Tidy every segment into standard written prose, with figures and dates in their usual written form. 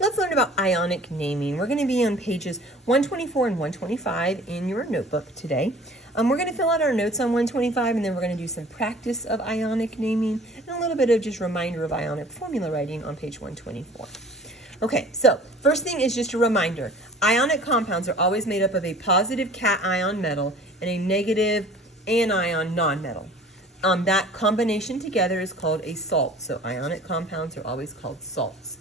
Let's learn about ionic naming. We're going to be on pages 124 and 125 in your notebook today. We're going to fill out our notes on 125, and then we're going to do some practice of ionic naming and a little bit of just reminder of ionic formula writing on page 124. Okay, so first thing is just a reminder. Ionic compounds are always made up of a positive cation metal and a negative anion nonmetal. That combination together is called a salt. So ionic compounds are always called salts.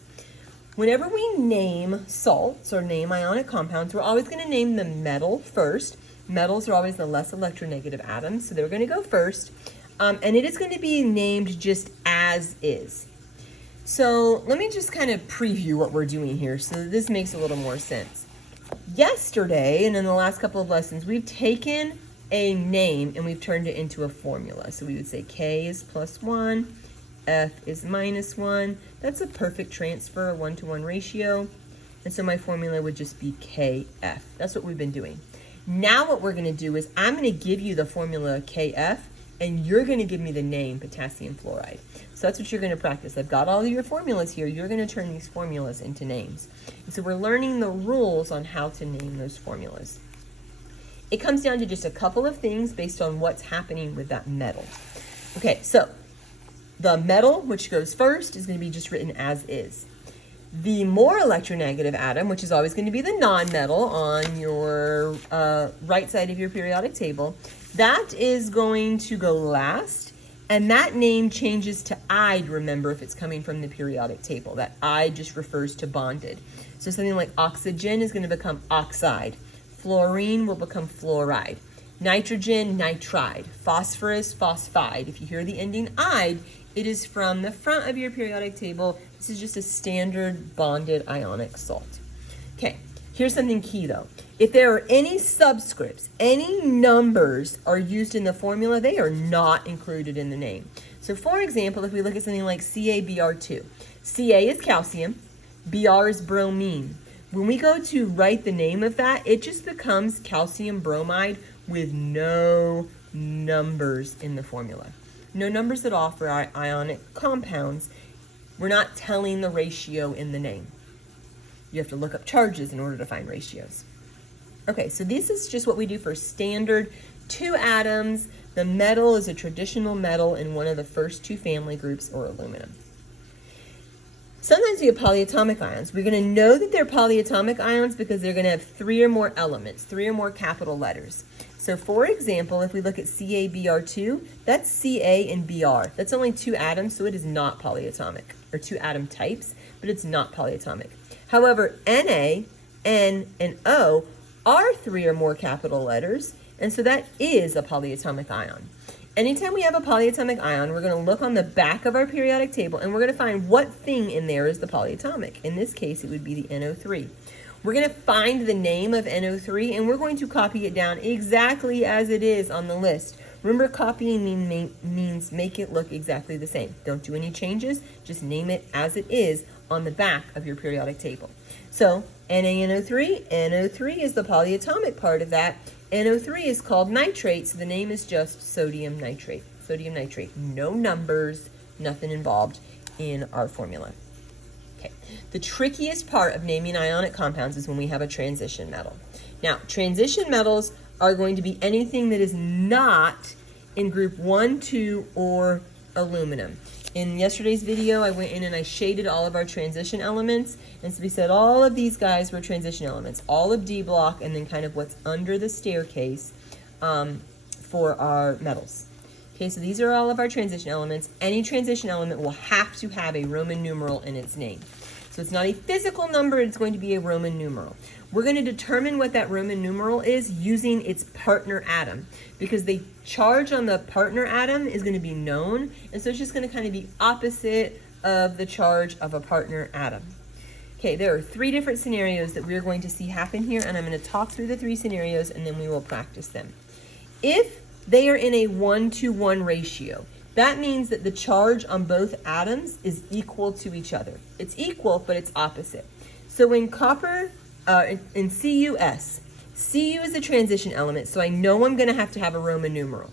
Whenever we name salts or name ionic compounds, we're always going to name the metal first. Metals are always the less electronegative atoms, so they're going to go first. And it is going to be named just as is. So let me just kind of preview what we're doing here so that this makes a little more sense. Yesterday, and in the last couple of lessons, we've taken a name and we've turned it into a formula. So we would say K is +1, F is -1. That's a perfect transfer, a 1-to-1 ratio. And so my formula would just be KF. That's what we've been doing. Now what we're going to do is I'm going to give you the formula KF, and you're going to give me the name potassium fluoride. So that's what you're going to practice. I've got all of your formulas here. You're going to turn these formulas into names. And so we're learning the rules on how to name those formulas. It comes down to just a couple of things based on what's happening with that metal. Okay, so the metal, which goes first, is going to be just written as is. The more electronegative atom, which is always going to be the nonmetal on your right side of your periodic table, that is going to go last, and that name changes to "ide," remember, if it's coming from the periodic table. That "ide" just refers to bonded. So something like oxygen is going to become oxide. Fluorine will become fluoride. Nitrogen, nitride. Phosphorus, phosphide. If you hear the ending "ide," it is from the front of your periodic table. This is just a standard bonded ionic salt. Okay, here's something key though. If there are any subscripts, any numbers are used in the formula, they are not included in the name. So for example, if we look at something like CaBr2, Ca is calcium, Br is bromine. When we go to write the name of that, it just becomes calcium bromide with no numbers in the formula. No numbers at all for our ionic compounds. We're not telling the ratio in the name. You have to look up charges in order to find ratios. Okay, so this is just what we do for standard 2 atoms. The metal is a traditional metal in one of the first 2 family groups, or aluminum. Sometimes we have polyatomic ions. We're going to know that they're polyatomic ions because they're going to have 3 or more elements, 3 or more capital letters. So for example, if we look at CaBr2, that's Ca and Br. That's only 2 atoms, so it is not polyatomic, or 2 atom types, but it's not polyatomic. However, Na, N, and O are 3 or more capital letters, and so that is a polyatomic ion. Anytime we have a polyatomic ion, we're going to look on the back of our periodic table, and we're going to find what thing in there is the polyatomic. In this case, it would be the NO3. We're going to find the name of NO3, and we're going to copy it down exactly as it is on the list. Remember, copying means make it look exactly the same. Don't do any changes. Just name it as it is on the back of your periodic table. So NaNO3, NO3 is the polyatomic part of that. NO3 is called nitrate, so the name is just sodium nitrate. Sodium nitrate. No numbers, nothing involved in our formula. Okay. The trickiest part of naming ionic compounds is when we have a transition metal. Now, transition metals are going to be anything that is not in group 1, 2, or aluminum. In yesterday's video, I went in and I shaded all of our transition elements, and so we said all of these guys were transition elements, all of D block, and then kind of what's under the staircase for our metals. Okay, so these are all of our transition elements. Any transition element will have to have a Roman numeral in its name. So it's not a physical number, it's going to be a Roman numeral. We're going to determine what that Roman numeral is using its partner atom, because the charge on the partner atom is going to be known, and so it's just going to kind of be opposite of the charge of a partner atom. Okay, there are 3 different scenarios that we're going to see happen here, and I'm going to talk through the 3 scenarios and then we will practice them. If they are in a 1-to-1 ratio, that means that the charge on both atoms is equal to each other. It's equal, but it's opposite. So in copper, in CuS, Cu is a transition element, so I know I'm going to have a Roman numeral.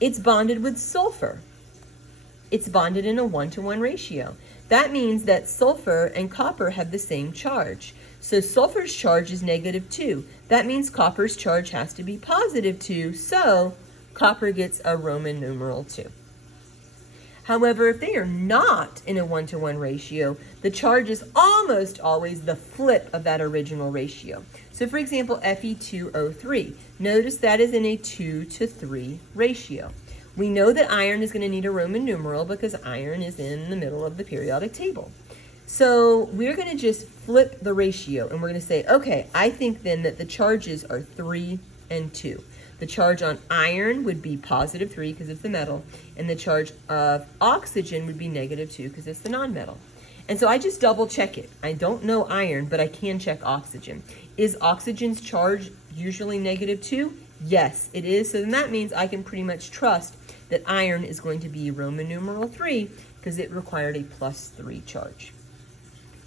It's bonded with sulfur. It's bonded in a 1-to-1 ratio. That means that sulfur and copper have the same charge. So sulfur's charge is -2. That means copper's charge has to be +2, so copper gets a Roman numeral 2. However, if they are not in a 1-to-1 ratio, the charge is almost always the flip of that original ratio. So for example, Fe2O3, notice that is in a 2-to-3 ratio. We know that iron is going to need a Roman numeral because iron is in the middle of the periodic table. So we're going to just flip the ratio and we're going to say, okay, I think then that the charges are 3 and 2. The charge on iron would be +3 because it's the metal, and the charge of oxygen would be -2 because it's the nonmetal. And so I just double check it. I don't know iron, but I can check oxygen. Is oxygen's charge usually -2? Yes, it is. So then that means I can pretty much trust that iron is going to be Roman numeral 3 because it required a +3 charge.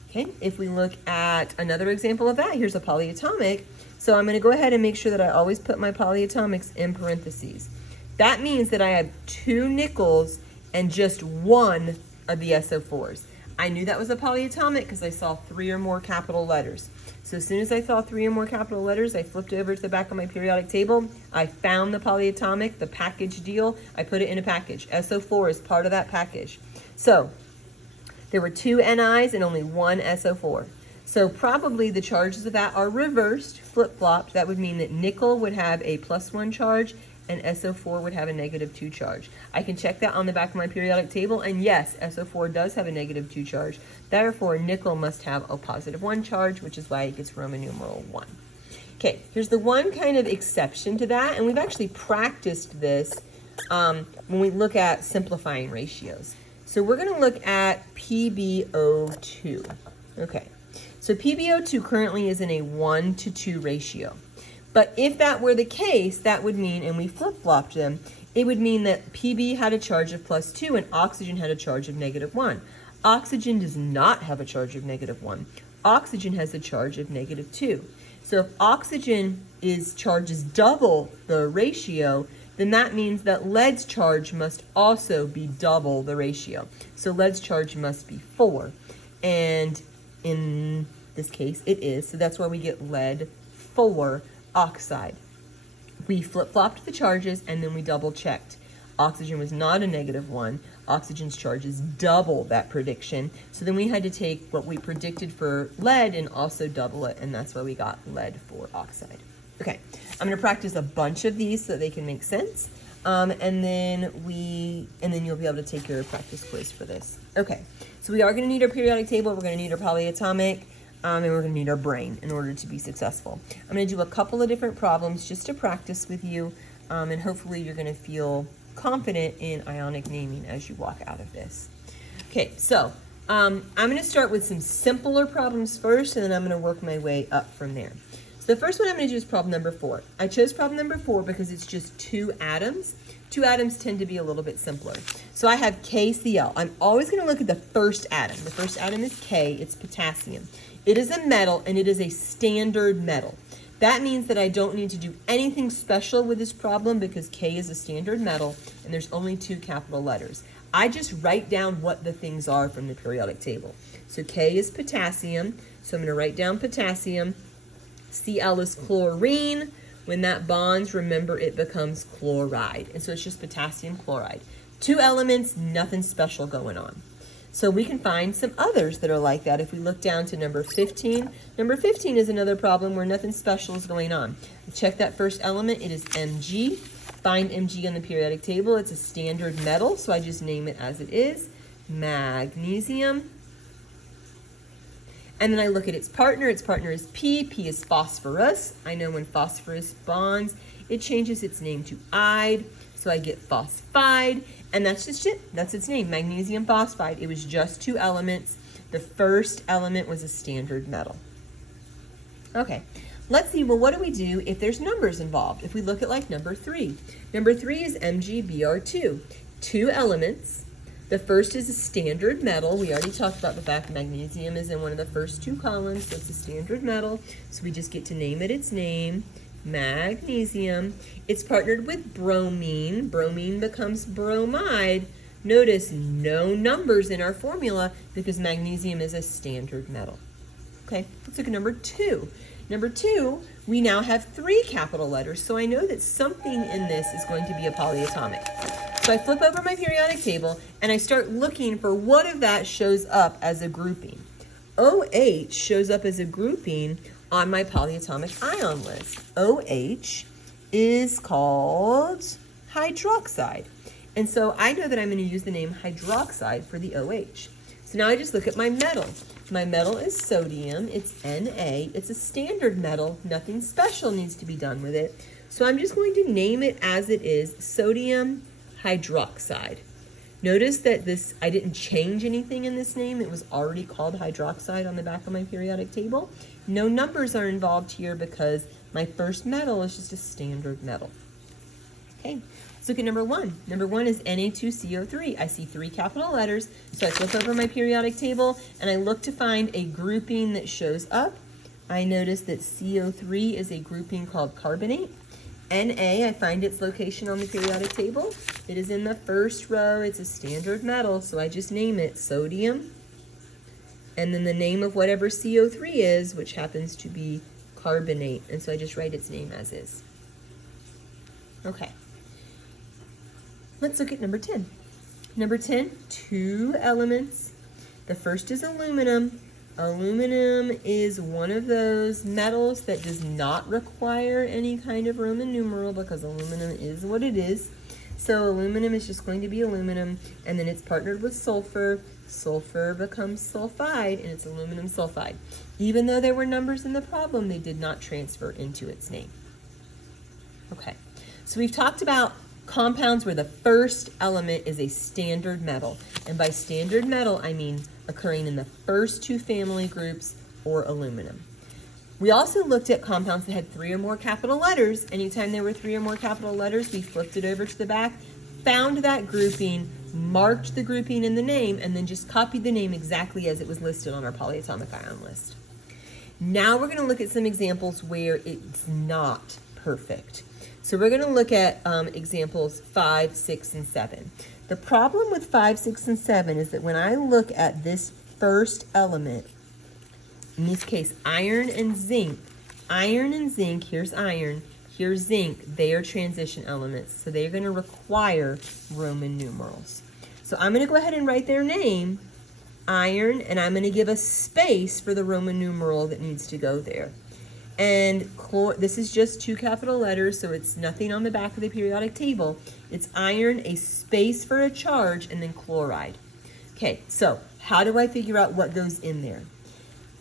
Okay, if we look at another example of that, here's a polyatomic. So I'm going to go ahead and make sure that I always put my polyatomics in parentheses. That means that I have 2 nickels and just 1 of the SO4s. I knew that was a polyatomic because I saw 3 or more capital letters. So as soon as I saw 3 or more capital letters, I flipped over to the back of my periodic table. I found the polyatomic, the package deal. I put it in a package. SO4 is part of that package. So there were 2 NIs and only 1 SO4. So probably the charges of that are reversed, flip-flopped. That would mean that nickel would have a +1 charge and SO4 would have a -2 charge. I can check that on the back of my periodic table, and yes, SO4 does have a -2 charge. Therefore, nickel must have a +1 charge, which is why it gets Roman numeral 1. Okay, here's the one kind of exception to that, and we've actually practiced this when we look at simplifying ratios. So we're going to look at PbO2. Okay. So PbO2 currently is in a 1-to-2 ratio. But if that were the case, that would mean, and we flip-flopped them, it would mean that Pb had a charge of +2 and oxygen had a charge of -1. Oxygen does not have a charge of -1. Oxygen has a charge of -2. So if oxygen charge is double the ratio, then that means that lead's charge must also be double the ratio. So lead's charge must be 4. And in this case, it is. So that's why we get lead 4 oxide. We flip-flopped the charges and then we double-checked. Oxygen was not a -1. Oxygen's charge is double that prediction. So then we had to take what we predicted for lead and also double it, and that's why we got lead 4 oxide. Okay, I'm going to practice a bunch of these so that they can make sense. And then you'll be able to take your practice quiz for this. Okay, so we are going to need our periodic table, we're going to need our polyatomic, and we're going to need our brain in order to be successful. I'm going to do a couple of different problems just to practice with you, and hopefully you're going to feel confident in ionic naming as you walk out of this. Okay, so I'm going to start with some simpler problems first, and then I'm going to work my way up from there. The first one I'm going to do is problem number 4. I chose problem number 4 because it's just 2 atoms. 2 atoms tend to be a little bit simpler. So I have KCl. I'm always going to look at the first atom. The first atom is K. It's potassium. It is a metal, and it is a standard metal. That means that I don't need to do anything special with this problem because K is a standard metal, and there's only 2 capital letters. I just write down what the things are from the periodic table. So K is potassium. So I'm going to write down potassium. Cl is chlorine. When that bonds, remember it becomes chloride. And so it's just potassium chloride. 2 elements, nothing special going on. So we can find some others that are like that if we look down to number 15. Number 15 is another problem where nothing special is going on. Check that first element, it is Mg. Find Mg on the periodic table. It's a standard metal, so I just name it as it is. Magnesium. And then I look at its partner. Its partner is P. P is phosphorus. I know when phosphorus bonds, it changes its name to ide. So I get phosphide. And that's just it. That's its name, magnesium phosphide. It was just 2 elements. The first element was a standard metal. Okay, let's see, well, what do we do if there's numbers involved? If we look at like number 3. Number 3 is MgBr2. 2 elements. The first is a standard metal. We already talked about the fact magnesium is in one of the first 2 columns, so it's a standard metal. So we just get to name it its name, magnesium. It's partnered with bromine. Bromine becomes bromide. Notice no numbers in our formula because magnesium is a standard metal. Okay, let's look at number 2. Number 2, we now have 3 capital letters, so I know that something in this is going to be a polyatomic. So I flip over my periodic table and I start looking for what of that shows up as a grouping. OH shows up as a grouping on my polyatomic ion list. OH is called hydroxide. And so I know that I'm going to use the name hydroxide for the OH. So now I just look at my metal. My metal is sodium, it's Na, it's a standard metal, nothing special needs to be done with it. So I'm just going to name it as it is, sodium hydroxide. Notice that I didn't change anything in this name, it was already called hydroxide on the back of my periodic table. No numbers are involved here because my first metal is just a standard metal. Okay. Let's look at number 1. Number 1 is Na2CO3. I see 3 capital letters, so I flip over my periodic table and I look to find a grouping that shows up. I notice that CO3 is a grouping called carbonate. Na, I find its location on the periodic table. It is in the first row. It's a standard metal, so I just name it sodium. And then the name of whatever CO3 is, which happens to be carbonate. And so I just write its name as is. Okay. Let's look at number 10. Number 10, 2 elements. The first is aluminum. Aluminum is one of those metals that does not require any kind of Roman numeral because aluminum is what it is. So aluminum is just going to be aluminum, and then it's partnered with sulfur. Sulfur becomes sulfide, and it's aluminum sulfide. Even though there were numbers in the problem, they did not transfer into its name. Okay, so we've talked about compounds where the first element is a standard metal. And by standard metal, I mean occurring in the first 2 family groups or aluminum. We also looked at compounds that had 3 or more capital letters. Anytime there were 3 or more capital letters, we flipped it over to the back, found that grouping, marked the grouping in the name, and then just copied the name exactly as it was listed on our polyatomic ion list. Now we're going to look at some examples where it's not perfect. So we're going to look at examples 5, 6, and 7. The problem with 5, 6, and 7 is that when I look at this first element, in this case iron and zinc, here's iron, here's zinc, they are transition elements. So they're going to require Roman numerals. So I'm going to go ahead and write their name, iron, and I'm going to give a space for the Roman numeral that needs to go there. And this is just 2 capital letters, so it's nothing on the back of the periodic table. It's iron, a space for a charge, and then chloride. Okay, so how do I figure out what goes in there?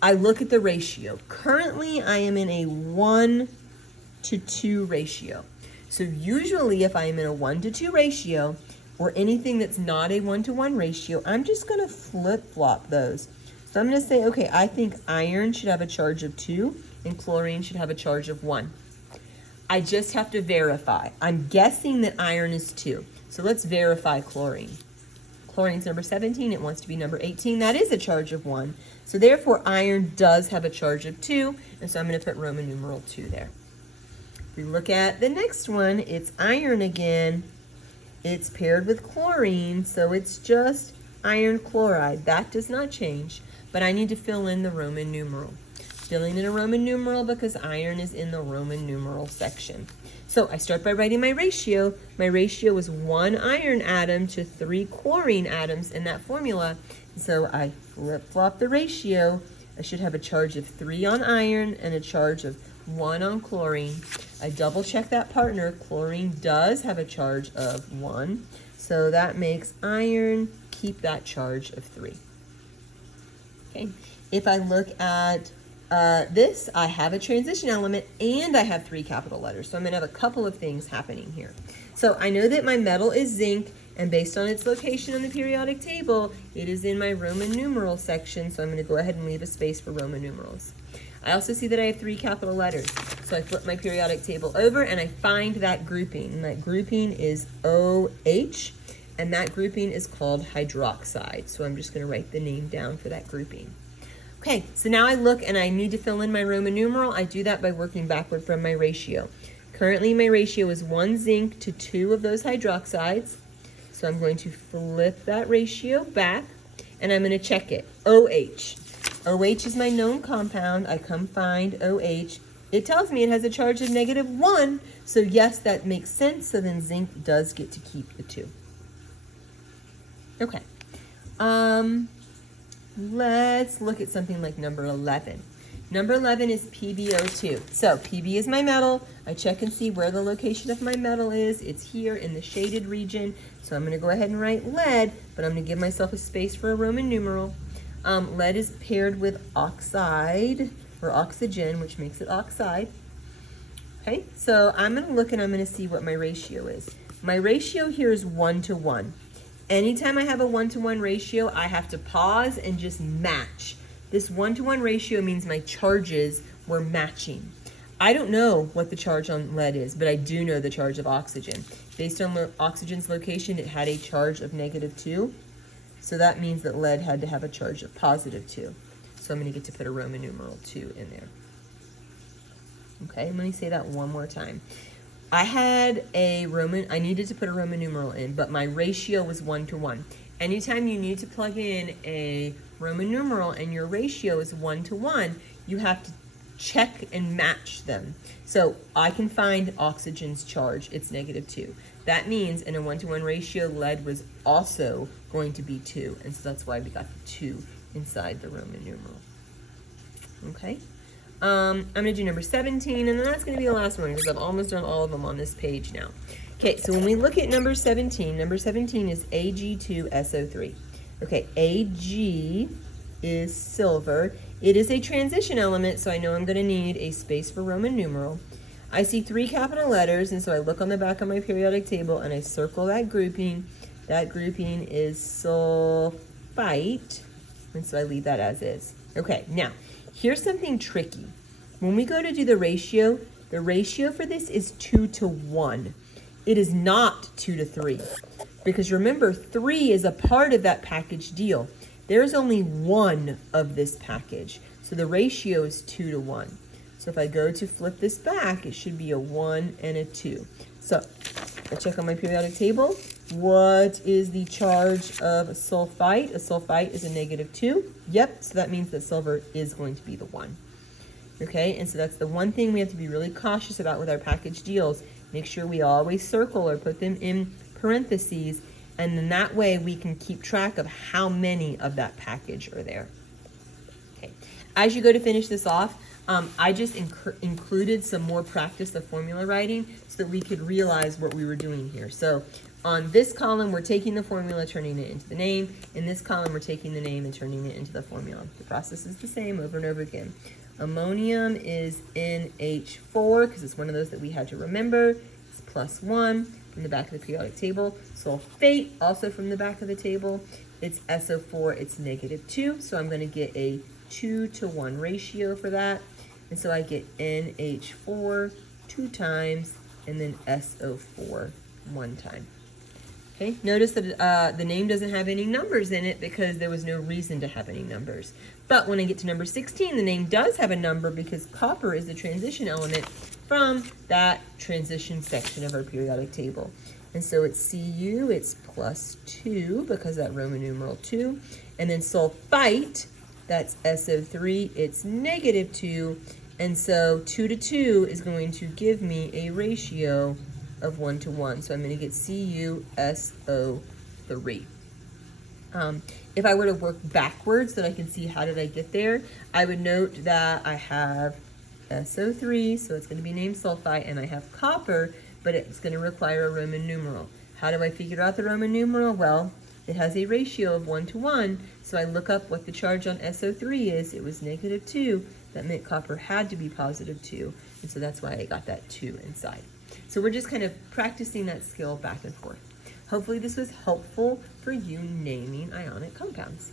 I look at the ratio. Currently, I am in a 1:2 ratio. So usually if I am in a 1:2 ratio, or anything that's not a 1:1 ratio, I'm just going to flip-flop those. So I'm going to say, okay, I think iron should have a charge of 2, and chlorine should have a charge of 1. I just have to verify. I'm guessing that iron is 2. So let's verify chlorine. Chlorine's number 17. It wants to be number 18. That is a charge of 1. So therefore, iron does have a charge of 2. And so I'm going to put Roman numeral 2 there. If we look at the next one, it's iron again. It's paired with chlorine. So it's just iron chloride. That does not change. But I need to fill in the Roman numeral. Filling in a Roman numeral because iron is in the Roman numeral section. So I start by writing my ratio. My ratio is 1 iron atom to 3 chlorine atoms in that formula. So I flip-flop the ratio. I should have a charge of 3 on iron and a charge of 1 on chlorine. I double check that partner. Chlorine does have a charge of 1. So that makes iron keep that charge of 3. Okay. If I look at this, I have a transition element and I have 3 capital letters. So I'm going to have a couple of things happening here. So I know that my metal is zinc, and based on its location on the periodic table, it is in my Roman numeral section. So I'm going to go ahead and leave a space for Roman numerals. I also see that I have 3 capital letters. So I flip my periodic table over and I find that grouping. And that grouping is OH, and that grouping is called hydroxide. So I'm just going to write the name down for that grouping. Okay, so now I look and I need to fill in my Roman numeral. I do that by working backward from my ratio. Currently my ratio is 1 zinc to 2 of those hydroxides. So I'm going to flip that ratio back, and I'm going to check it. OH. OH is my known compound. I come find OH. It tells me it has a charge of -1, so yes, that makes sense. So then zinc does get to keep the 2. Okay. Let's look at something like number 11. Number 11 is PbO2. So Pb is my metal. I check and see where the location of my metal is. It's here in the shaded region. So I'm going to go ahead and write lead, but I'm going to give myself a space for a Roman numeral. Lead is paired with oxide or oxygen, which makes it oxide. Okay, so I'm going to look and I'm going to see what my ratio is. My ratio here is 1 to 1. Anytime I have a 1 to 1 ratio, I have to pause and just match. This 1 to 1 ratio means my charges were matching. I don't know what the charge on lead is, but I do know the charge of oxygen. Based on oxygen's location, it had a charge of -2. So that means that lead had to have a charge of +2. So I'm going to get to put a Roman numeral 2 in there. Okay, let me say that one more time. I needed to put a Roman numeral in, but my ratio was 1 to 1. Anytime you need to plug in a Roman numeral and your ratio is 1 to 1, you have to check and match them. So I can find oxygen's charge, it's -2. That means in a 1 to 1 ratio, lead was also going to be 2, and so that's why we got the 2 inside the Roman numeral. Okay. I'm going to do number 17, and then that's going to be the last one because I've almost done all of them on this page now. Okay, so when we look at number 17 is Ag2SO3. Okay, Ag is silver. It is a transition element, so I know I'm going to need a space for Roman numeral. I see 3 capital letters, and so I look on the back of my periodic table and I circle that grouping. That grouping is sulfite, and so I leave that as is. Okay, now, here's something tricky. When we go to do the ratio for this is 2 to 1. It is not 2 to 3. Because remember, 3 is a part of that package deal. There's only 1 of this package. So the ratio is 2 to 1. So if I go to flip this back, it should be a 1 and a 2. So I check on my periodic table. What is the charge of sulfite? A sulfite is a -2. Yep, so that means that silver is going to be the 1. Okay, and so that's the one thing we have to be really cautious about with our package deals. Make sure we always circle or put them in parentheses, and then that way we can keep track of how many of that package are there. Okay, as you go to finish this off, I just included some more practice of formula writing so that we could realize what we were doing here. So on this column, we're taking the formula, turning it into the name. In this column, we're taking the name and turning it into the formula. The process is the same over and over again. Ammonium is NH4 because it's one of those that we had to remember. It's +1 from the back of the periodic table. Sulfate, also from the back of the table. It's SO4, it's -2. So I'm going to get a 2 to 1 ratio for that. And so I get NH4 2 times and then SO4 1 time. Okay, notice that the name doesn't have any numbers in it because there was no reason to have any numbers. But when I get to number 16, the name does have a number because copper is the transition element from that transition section of our periodic table. And so it's Cu, it's +2 because that Roman numeral 2. And then sulfite, that's SO3, it's -2. And so 2 to 2 is going to give me a ratio of 1 to 1. So I'm going to get CuSO3. If I were to work backwards so that I can see how did I get there, I would note that I have SO3, so it's going to be named sulfite, and I have copper, but it's going to require a Roman numeral. How do I figure out the Roman numeral? Well, it has a ratio of 1 to 1, so I look up what the charge on SO3 is. It was -2. That meant copper had to be +2, and so that's why I got that 2 inside. So we're just kind of practicing that skill back and forth. Hopefully this was helpful for you naming ionic compounds.